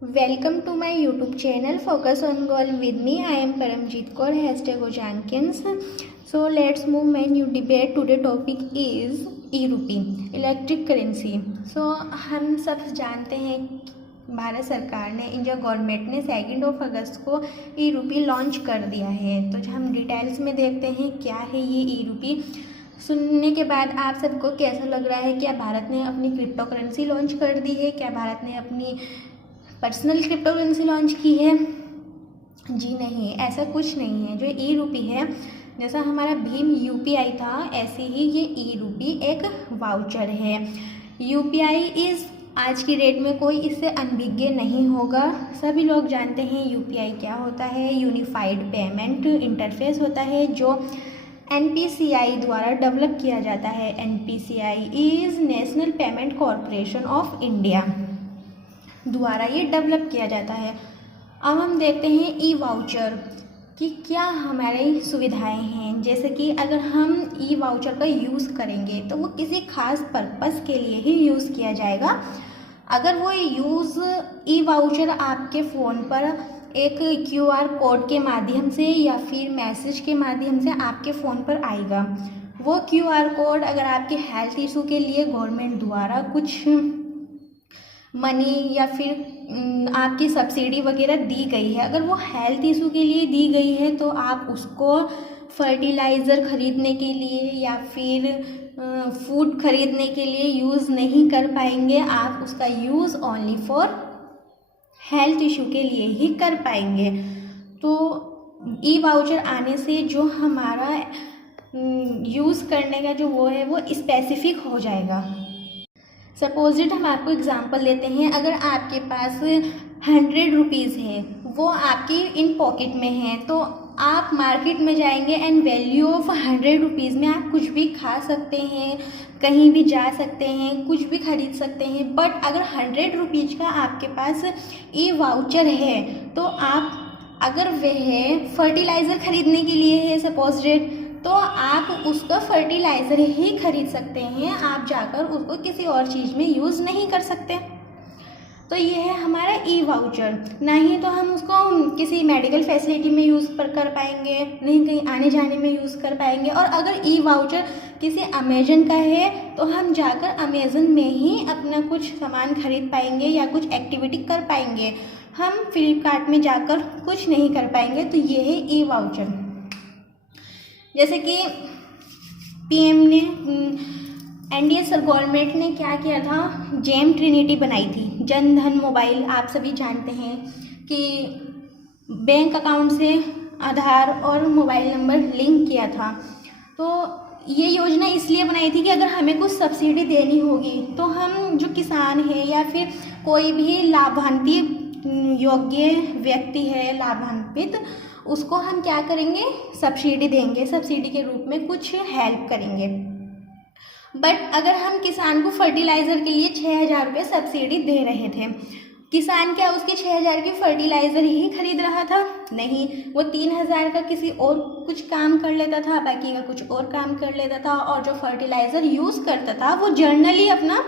Welcome to my YouTube channel Focus on Goal with me. I am Paramjeet Kaur #Ojankins. So let's move my new debate. Today topic is e-rupee, electric currency. So हम सब जानते हैं भारत सरकार ने, India government ने 2 अगस्त को e-rupee launch कर दिया है. तो हम डिटेल्स में देखते हैं क्या है ये ई-रूपी. सुनने के बाद आप सबको कैसा लग रहा है? क्या भारत ने अपनी क्रिप्टो करेंसी लॉन्च कर दी है? क्या भारत ने अपनी पर्सनल क्रिप्टो करेंसी लॉन्च की है? जी नहीं, ऐसा कुछ नहीं है. जो ई-रूपी है, जैसा हमारा भीम यूपीआई था, ऐसे ही ये ई-रूपी एक वाउचर है. यूपीआई इज़ आज की डेट में कोई इससे अनभिज्ञ नहीं होगा. सभी लोग जानते हैं यूपीआई क्या होता है. यूनिफाइड पेमेंट इंटरफेस होता है जो एनपीसीआई द्वारा डेवलप किया जाता है. NPCI is national payment corporation of India द्वारा ये डेवलप किया जाता है. अब हम देखते हैं ई वाउचर कि क्या हमारी सुविधाएं हैं. जैसे कि अगर हम ई वाउचर का यूज़ करेंगे तो वो किसी खास पर्पस के लिए ही यूज़ किया जाएगा. अगर वो ई वाउचर आपके फ़ोन पर एक क्यूआर कोड के माध्यम से या फिर मैसेज के माध्यम से आपके फ़ोन पर आएगा. वो क्यूआर कोड अगर आपके हेल्थ इशू के लिए गवर्नमेंट द्वारा कुछ मनी या फिर आपकी सब्सिडी वगैरह दी गई है, अगर वो हेल्थ इशू के लिए दी गई है, तो आप उसको फर्टिलाइज़र ख़रीदने के लिए या फिर फूड ख़रीदने के लिए यूज़ नहीं कर पाएंगे. आप उसका use only for health issue के लिए ही कर पाएंगे. तो ई वाउचर आने से जो हमारा यूज़ करने का जो वो है वो स्पेसिफिक हो जाएगा. सपोजिट हम आपको एग्जांपल देते हैं. अगर आपके पास 100 रुपीज़ है, वो आपकी इन पॉकेट में है, तो आप मार्केट में जाएंगे एंड वैल्यू ऑफ 100 रुपीज़ में आप कुछ भी खा सकते हैं, कहीं भी जा सकते हैं, कुछ भी खरीद सकते हैं. बट अगर 100 रुपीज़ का आपके पास ई वाउचर है, तो आप अगर वह फर्टिलाइज़र खरीदने के लिए है सपोजिट, तो आप उसका फर्टिलाइज़र ही खरीद सकते हैं. आप जाकर उसको किसी और चीज़ में यूज़ नहीं कर सकते. तो ये है हमारा ई वाउचर. नहीं तो हम उसको किसी मेडिकल फैसिलिटी में यूज़ कर पाएंगे, नहीं कहीं आने जाने में यूज़ कर पाएंगे. और अगर ई वाउचर किसी अमेजन का है, तो हम जाकर अमेजन में ही अपना कुछ सामान खरीद पाएंगे या कुछ एक्टिविटी कर पाएंगे. हम फ्लिपकार्ट में जाकर कुछ नहीं कर पाएंगे. तो ये है ई वाउचर. जैसे कि पीएम ने, एनडीए सर गवर्नमेंट ने क्या किया था, जेम ट्रिनिटी बनाई थी. जन धन मोबाइल आप सभी जानते हैं कि बैंक अकाउंट से आधार और मोबाइल नंबर लिंक किया था. तो ये योजना इसलिए बनाई थी कि अगर हमें कुछ सब्सिडी देनी होगी, तो हम जो किसान है या फिर कोई भी लाभान्वित योग्य व्यक्ति है लाभान्वित, उसको हम क्या करेंगे, सब्सिडी देंगे, सब्सिडी के रूप में कुछ हेल्प करेंगे. बट अगर हम किसान को फर्टिलाइज़र के लिए 6,000 रुपये सब्सिडी दे रहे थे, किसान क्या उसके 6,000 की फर्टिलाइज़र ही खरीद रहा था? नहीं, वो 3,000 का किसी और कुछ काम कर लेता था, बाकी का कुछ और काम कर लेता था. और जो फर्टिलाइज़र यूज़ करता था वो जर्नली अपना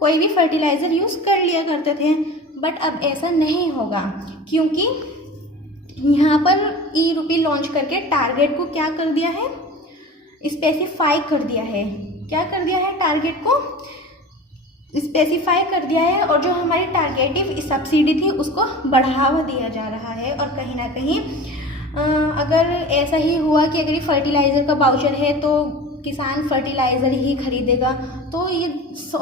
कोई भी फर्टिलाइज़र यूज़ कर लिया करते थे. बट अब ऐसा नहीं होगा, क्योंकि यहाँ पर ई रूपी लॉन्च करके टारगेट को क्या कर दिया है, स्पेसिफाई कर दिया है. क्या कर दिया है? टारगेट को स्पेसिफाई कर दिया है. और जो हमारी टारगेटिव सब्सिडी थी उसको बढ़ावा दिया जा रहा है. और कहीं ना कहीं अगर ऐसा ही हुआ कि अगर ये फर्टिलाइज़र का वाउचर है तो किसान फर्टिलाइज़र ही खरीदेगा, तो ये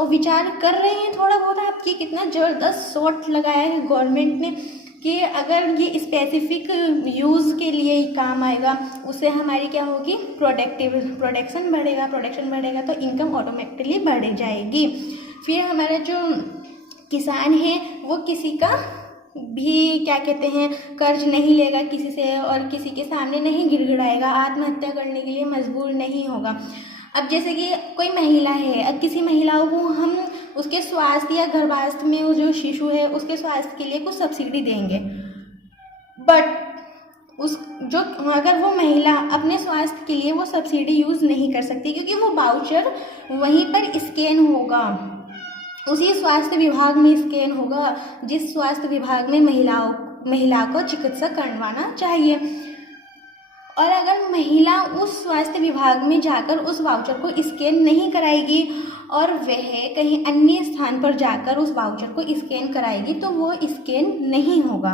विचार कर रहे हैं थोड़ा बहुत आपकी. कितना ज़बरदस्त शॉट लगाया है गवर्नमेंट ने कि अगर ये स्पेसिफिक यूज़ के लिए काम आएगा, उससे हमारी क्या होगी, प्रोडक्शन बढ़ेगा तो इनकम ऑटोमेटिकली बढ़ जाएगी. फिर हमारा जो किसान है वो किसी का भी क्या कहते हैं कर्ज नहीं लेगा किसी से, और किसी के सामने नहीं गिड़गिड़ाएगा, आत्महत्या करने के लिए मजबूर नहीं होगा. अब जैसे कि कोई महिला है, अब किसी महिलाओं को हम उसके स्वास्थ्य या गर्भावस्था में वो जो शिशु है उसके स्वास्थ्य के लिए कुछ सब्सिडी देंगे. बट अगर वो महिला अपने स्वास्थ्य के लिए वो सब्सिडी यूज़ नहीं कर सकती, क्योंकि वो वाउचर वहीं पर स्कैन होगा, उसी स्वास्थ्य विभाग में स्कैन होगा जिस स्वास्थ्य विभाग में महिला को चिकित्सा करवाना चाहिए। और अगर महिला उस स्वास्थ्य विभाग में जाकर उस वाउचर को स्कैन नहीं कराएगी और वह कहीं अन्य स्थान पर जाकर उस वाउचर को स्कैन कराएगी तो वो स्कैन नहीं होगा,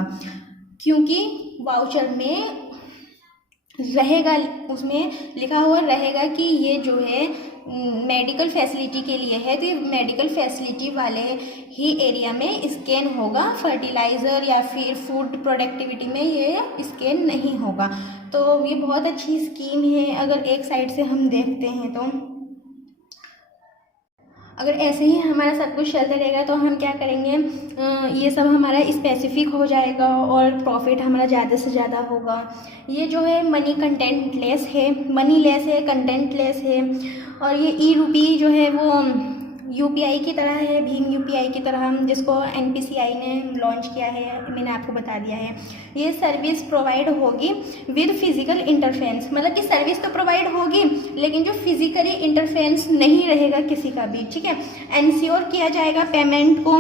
क्योंकि वाउचर में रहेगा, उसमें लिखा हुआ रहेगा कि ये जो है मेडिकल फैसिलिटी के लिए है, तो ये मेडिकल फैसिलिटी वाले ही एरिया में स्कैन होगा। फर्टिलाइज़र या फिर फूड प्रोडक्टिविटी में ये स्कैन नहीं होगा। तो ये बहुत अच्छी स्कीम है अगर एक साइड से हम देखते हैं तो। अगर ऐसे ही हमारा सब कुछ चलता रहेगा तो हम क्या करेंगे, ये सब हमारा स्पेसिफिक हो जाएगा और प्रॉफिट हमारा ज़्यादा से ज़्यादा होगा। ये जो है मनी कंटेंट लेस है, मनी लेस है, कंटेंट लेस है। और ये ई रूपी जो है वो यूपीआई की तरह है, भीम यूपीआई की तरह, जिसको एनपीसीआई ने लॉन्च किया है, मैंने आपको बता दिया है। ये सर्विस प्रोवाइड होगी विद फिजिकल इंटरफेरेंस, मतलब कि सर्विस तो प्रोवाइड होगी लेकिन जो फिजिकली इंटरफेरेंस नहीं रहेगा किसी का भी, ठीक है। एंश्योर किया जाएगा पेमेंट को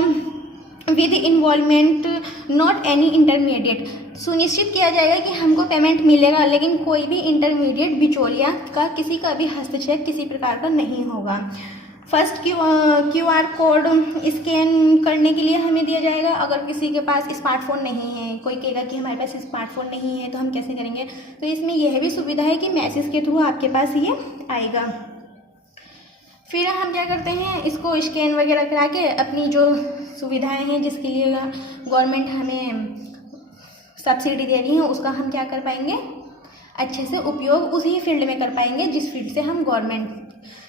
with involvement not any intermediate, सुनिश्चित किया जाएगा कि हमको पेमेंट मिलेगा लेकिन कोई भी इंटरमीडिएट बिचौलिया का किसी का भी हस्तक्षेप किसी प्रकार का नहीं होगा। फर्स्ट क्यूआर कोड स्कैन करने के लिए हमें दिया जाएगा। अगर किसी के पास स्मार्टफोन नहीं है, कोई कहेगा कि हमारे पास स्मार्टफोन नहीं है तो हम कैसे करेंगे, तो इसमें यह भी सुविधा है कि मैसेज के थ्रू आपके पास ये आएगा। फिर हम क्या करते हैं, इसको स्कैन वगैरह करा के अपनी जो सुविधाएं हैं जिसके लिए गवर्नमेंट हमें सब्सिडी दे रही है उसका हम क्या कर पाएंगे, अच्छे से उपयोग उसी फील्ड में कर पाएंगे जिस फील्ड से हम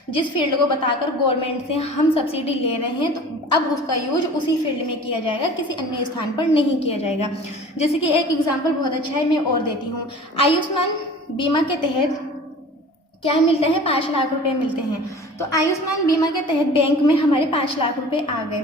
जिस फील्ड को बताकर गवर्नमेंट से हम सब्सिडी ले रहे हैं, तो अब उसका यूज उसी फील्ड में किया जाएगा, किसी अन्य स्थान पर नहीं किया जाएगा। जैसे कि एक एग्जांपल बहुत अच्छा है, मैं और देती हूँ। आयुष्मान बीमा के तहत क्या मिलते हैं, 5 लाख रुपए मिलते हैं। तो आयुष्मान बीमा के तहत बैंक में हमारे 5 लाख रुपए आ गए,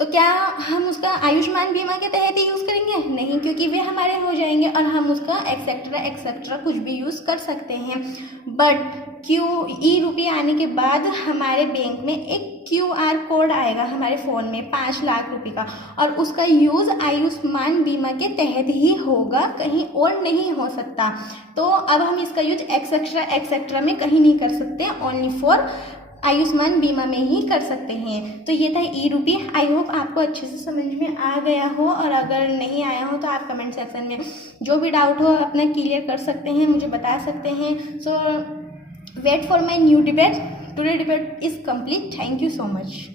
तो क्या हम उसका आयुष्मान बीमा के तहत ही यूज़ करेंगे? नहीं, क्योंकि वे हमारे हो जाएंगे और हम उसका एक्सेट्रा कुछ भी यूज़ कर सकते हैं। बट ई रूपी आने के बाद हमारे बैंक में एक क्यूआर कोड आएगा हमारे फ़ोन में 5 लाख रुपए का, और उसका यूज़ आयुष्मान बीमा के तहत ही होगा, कहीं और नहीं हो सकता। तो अब हम इसका यूज एक्सेट्रा में कहीं नहीं कर सकते, ओनली फॉर आयुष्मान बीमा में ही कर सकते हैं। तो ये था ई रूपी। आई होप आपको अच्छे से समझ में आ गया हो, और अगर नहीं आया हो तो आप कमेंट सेक्शन में जो भी डाउट हो अपना क्लियर कर सकते हैं, मुझे बता सकते हैं। So wait for my new debate. Today debate is complete. Thank you so much.